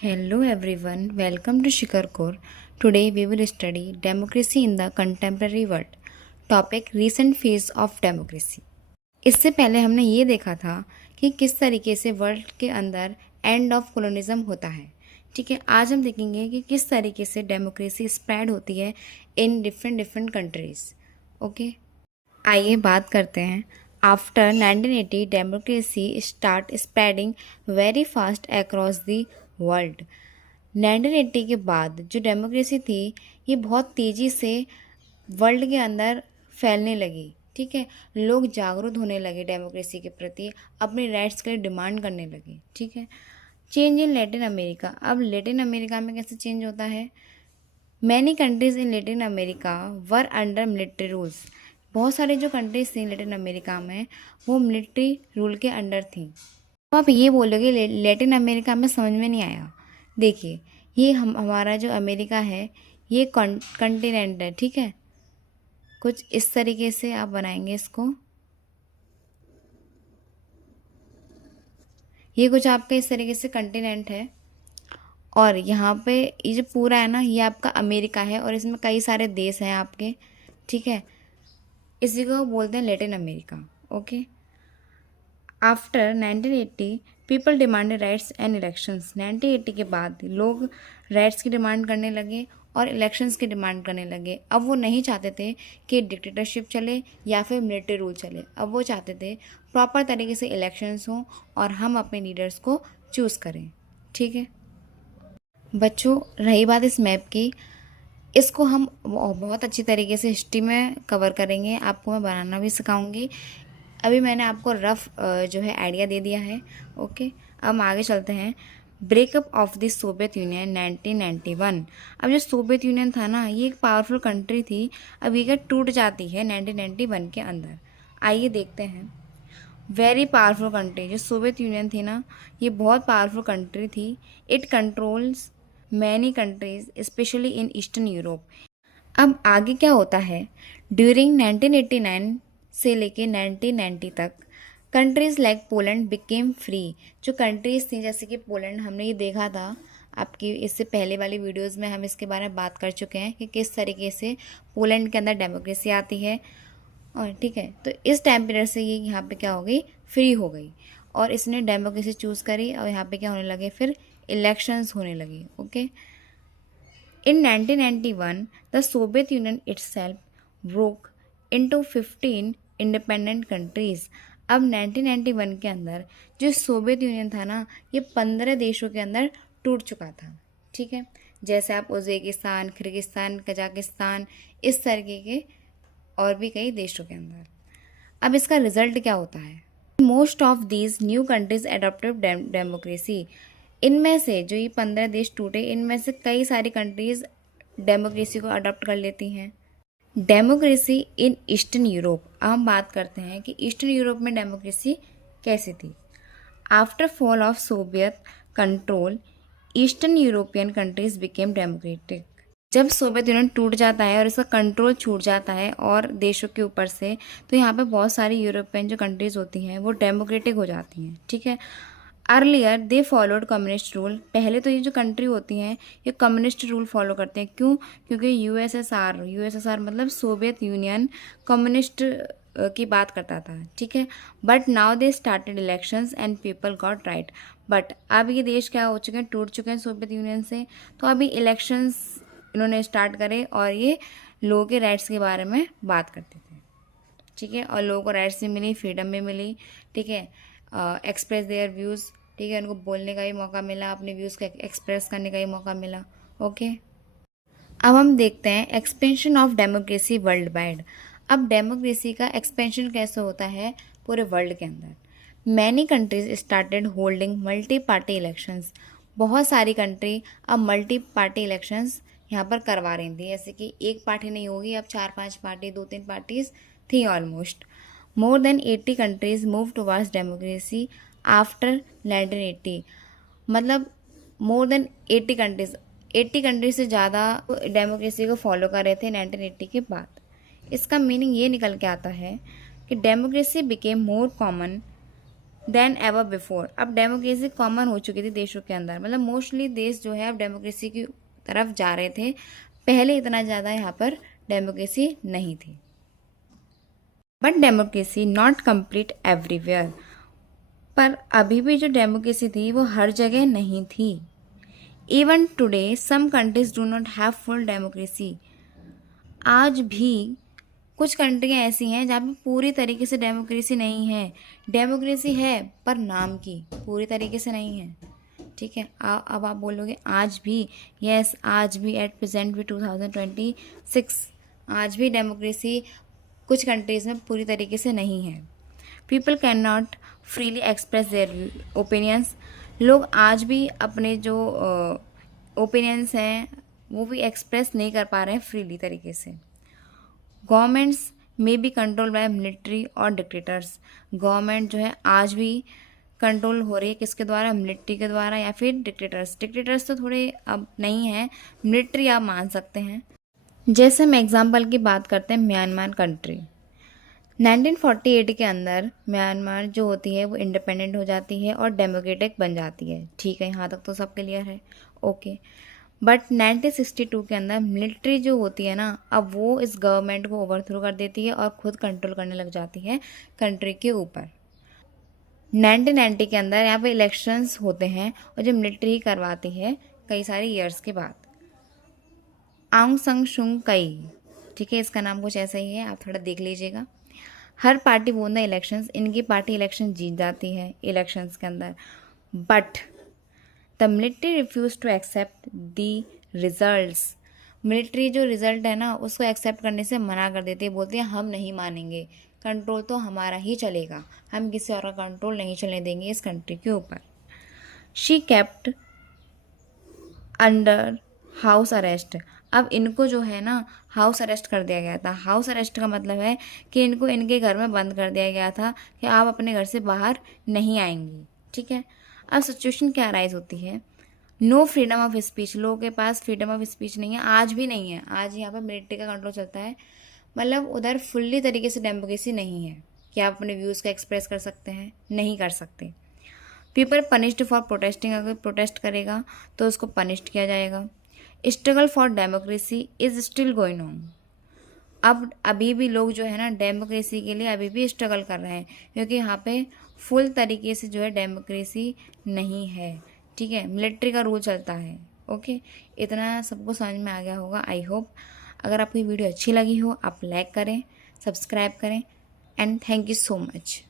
Hello everyone, welcome to Shikhar Core. Today we will study democracy in the contemporary world. Topic recent phase of democracy. इससे पहले हमने ये देखा था कि किस तरीके से वर्ल्ड के अंदर एंड ऑफ कोलोनिज्म होता है। ठीक है, आज हम देखेंगे कि किस तरीके से डेमोक्रेसी स्प्रेड होती है इन डिफरेंट कंट्रीज। ओके, आइए बात करते हैं। After 1980 democracy start spreading very fast across the world. 1980 के बाद जो डेमोक्रेसी थी ये बहुत तेज़ी से वर्ल्ड के अंदर फैलने लगी। ठीक है, लोग जागरूक होने लगे डेमोक्रेसी के प्रति, अपने राइट्स के लिए डिमांड करने लगे। ठीक है, चेंज इन लैटिन अमेरिका। अब लैटिन अमेरिका में कैसे चेंज होता है? Many countries in Latin America were under military rules. बहुत सारे जो कंट्रीज थी लैटिन अमेरिका में वो मिलिट्री रूल के अंडर थी। तो आप ये बोलोगे लैटिन अमेरिका में समझ में नहीं आया। देखिए, ये हमारा जो अमेरिका है ये कॉन्टिनेंट है। ठीक है, कुछ इस तरीके से आप बनाएंगे इसको। ये कुछ आपका इस तरीके से कॉन्टिनेंट है और यहाँ पे ये जो पूरा है ना ये आपका अमेरिका है और इसमें कई सारे देश हैं आपके। ठीक है, इसी को बोलते हैं Latin America. Okay, after 1980 people demanded rights and elections. 1980 के बाद लोग राइट्स की डिमांड करने लगे और इलेक्शंस की डिमांड करने लगे। अब वो नहीं चाहते थे कि डिक्टेटरशिप चले या फिर मिलिट्री रूल चले। अब वो चाहते थे प्रॉपर तरीके से इलेक्शंस हों और हम अपने लीडर्स को चूज़ करें। ठीक है बच्चों, रही बात इस मैप की, इसको हम बहुत अच्छी तरीके से हिस्ट्री में कवर करेंगे। आपको मैं बनाना भी सिखाऊंगी। अभी मैंने आपको रफ जो है आइडिया दे दिया है। ओके, अब हम आगे चलते हैं। Breakup of the Soviet union 1991। अब जो सोवियत यूनियन था ना ये एक पावरफुल कंट्री थी। अब ये क्या टूट जाती है 1991 के अंदर। आइए देखते हैं। वेरी पावरफुल कंट्री जो सोवियत यूनियन थी ना ये बहुत पावरफुल कंट्री थी। It controls many countries specially in eastern Europe. अब आगे क्या होता है? ड्यूरिंग 1989 से लेके 1990 तक countries like Poland became free. जो कंट्रीज़ थी जैसे कि पोलैंड, हमने ये देखा था आपकी इससे पहले वाली वीडियोस में, हम इसके बारे में बात कर चुके हैं कि किस तरीके से पोलैंड के अंदर डेमोक्रेसी आती है। और ठीक है, तो इस टाइम पीरियड से ये यहाँ पे क्या हो गई, फ्री हो गई और इसने डेमोक्रेसी चूज़ करी और यहाँ पे क्या होने लगे, फिर इलेक्शंस होने लगी। Okay, in 1991 the Soviet Union itself broke into 15 independent countries। अब 1991 के अंदर जो सोवियत यूनियन था ना ये 15 देशों के अंदर टूट चुका था। ठीक है, जैसे आप उज़्बेकिस्तान, किर्गिस्तान, कजाकिस्तान, इस तरीके के और भी कई देशों के अंदर। अब इसका रिजल्ट क्या होता है? Most of these new countries adopted democracy. इनमें से जो ये 15 देश टूटे इनमें से कई सारी कंट्रीज डेमोक्रेसी को अडॉप्ट कर लेती हैं। Democracy in eastern Europe. अब हम बात करते हैं कि ईस्टर्न यूरोप में डेमोक्रेसी कैसी थी। After fall of Soviet control eastern European countries became democratic. जब सोवियत यूनियन टूट जाता है और इसका कंट्रोल छूट जाता है और देशों के ऊपर से, तो यहाँ पे बहुत सारी यूरोपियन जो कंट्रीज होती हैं वो डेमोक्रेटिक हो जाती हैं। ठीक है, earlier they followed communist rule. पहले तो ये जो कंट्री होती हैं ये कम्युनिस्ट रूल फॉलो करते हैं। क्यों? क्योंकि यूएसएसआर मतलब सोवियत यूनियन कम्युनिस्ट की बात करता था। ठीक है, but now they started elections and people got right. But अब ये देश क्या हो चुके हैं, टूट चुके हैं सोवियत यूनियन से, तो अभी इलेक्शंस इन्होंने स्टार्ट करे और ये लोगों के राइट्स के बारे में बात करते थे। ठीक है, और लोगों को राइट्स भी मिली, फ्रीडम भी मिली। ठीक है, एक्सप्रेस देयर व्यूज़। ठीक है, उनको बोलने का भी मौका मिला, अपने व्यूज़ को एक्सप्रेस करने का भी मौका मिला। ओके, अब हम देखते हैं expansion of democracy world wide. अब डेमोक्रेसी का एक्सपेंशन कैसे होता है पूरे वर्ल्ड के अंदर। Many countries started holding multi party elections. बहुत सारी कंट्री अब मल्टी पार्टी इलेक्शंस यहाँ पर करवा रही थी। जैसे कि एक पार्टी नहीं होगी, अब 4-5 पार्टी, 2-3 पार्टीज थी almost. More than 80 countries move towards democracy after 1980। मतलब मोर देन 80 कंट्रीज, 80 कंट्रीज से ज़्यादा डेमोक्रेसी को फॉलो कर रहे थे 1980 के बाद। इसका मीनिंग ये निकल के आता है कि democracy became more common then ever before. अब डेमोक्रेसी कॉमन हो चुकी थी देशों के अंदर, मतलब मोस्टली देश जो है अब डेमोक्रेसी की तरफ जा रहे थे। पहले इतना ज़्यादा यहाँ पर डेमोक्रेसी नहीं थी। But democracy not complete everywhere. पर अभी भी जो डेमोक्रेसी थी वो हर जगह नहीं थी। Even today some countries do not have full democracy. आज भी कुछ कंट्रियाँ ऐसी हैं जहाँ पे पूरी तरीके से डेमोक्रेसी नहीं है। डेमोक्रेसी है पर नाम की, पूरी तरीके से नहीं है। ठीक है, अब आप बोलोगे आज भी, यस आज भी, एट प्रेजेंट भी 2026 आज भी डेमोक्रेसी कुछ कंट्रीज़ में पूरी तरीके से नहीं है। People can not freely express their opinions. लोग आज भी अपने जो ओपिनियंस हैं वो भी एक्सप्रेस नहीं कर पा रहे हैं फ्रीली तरीके से। गवर्नमेंट्स में बी कंट्रोल बाय मिलिट्री और डिक्टेटर्स। गवर्नमेंट जो है आज भी कंट्रोल हो रही है किसके द्वारा, मिलिट्री के द्वारा या फिर डिक्टेटर्स। डिक्टेटर्स तो थोड़े अब नहीं हैं, मिलिट्री आप मान सकते हैं। जैसे हम एग्जांपल की बात करते हैं म्यांमार कंट्री। 1948 के अंदर म्यांमार जो होती है वो इंडिपेंडेंट हो जाती है और डेमोक्रेटिक बन जाती है। ठीक है, यहाँ तक तो सब क्लियर है, ओके। बट 1962 के अंदर मिलिट्री जो होती है ना, अब वो इस गवर्नमेंट को ओवरथ्रो कर देती है और खुद कंट्रोल करने लग जाती है कंट्री के ऊपर। 1990 के अंदर यहाँ पे इलेक्शंस होते हैं और जो मिलिट्री ही करवाती है कई सारे ईयर्स के बाद। आंग सन सू की, ठीक है, इसका नाम कुछ ऐसा ही है, आप थोड़ा देख लीजिएगा। हर पार्टी वोन द इलेक्शंस, इनकी पार्टी इलेक्शन जीत जाती है इलेक्शंस के अंदर। But the military refuse to accept the results. Military जो रिजल्ट है ना उसको एक्सेप्ट करने से मना कर देती है, बोलती है हम नहीं मानेंगे, कंट्रोल तो हमारा ही चलेगा, हम किसी और का कंट्रोल नहीं चलने देंगे इस कंट्री के ऊपर। She kept under house arrest. अब इनको जो है ना हाउस अरेस्ट कर दिया गया था। हाउस अरेस्ट का मतलब है कि इनको इनके घर में बंद कर दिया गया था कि आप अपने घर से बाहर नहीं आएंगी। ठीक है, अब सिचुएशन क्या राइज होती है, नो फ्रीडम ऑफ स्पीच। लोगों के पास फ्रीडम ऑफ स्पीच नहीं है, आज भी नहीं है। आज यहाँ पर मिलिट्री का कंट्रोल चलता है, मतलब उधर फुल्ली तरीके से डेमोक्रेसी नहीं है कि आप अपने व्यूज़ को एक्सप्रेस कर सकते हैं, नहीं कर सकते। पीपल पनिश्ड फॉर प्रोटेस्टिंग, अगर प्रोटेस्ट करेगा तो उसको पनिश्ड किया जाएगा। Struggle for democracy is still going on. अब अभी भी लोग जो है ना डेमोक्रेसी के लिए अभी भी स्ट्रगल कर रहे हैं, क्योंकि यहाँ पे फुल तरीके से जो है डेमोक्रेसी नहीं है। ठीक है, मिलिट्री का रूल चलता है। ओके, इतना सबको समझ में आ गया होगा आई होप। अगर आपको ये वीडियो अच्छी लगी हो आप लाइक करें, सब्सक्राइब करें and thank you so much.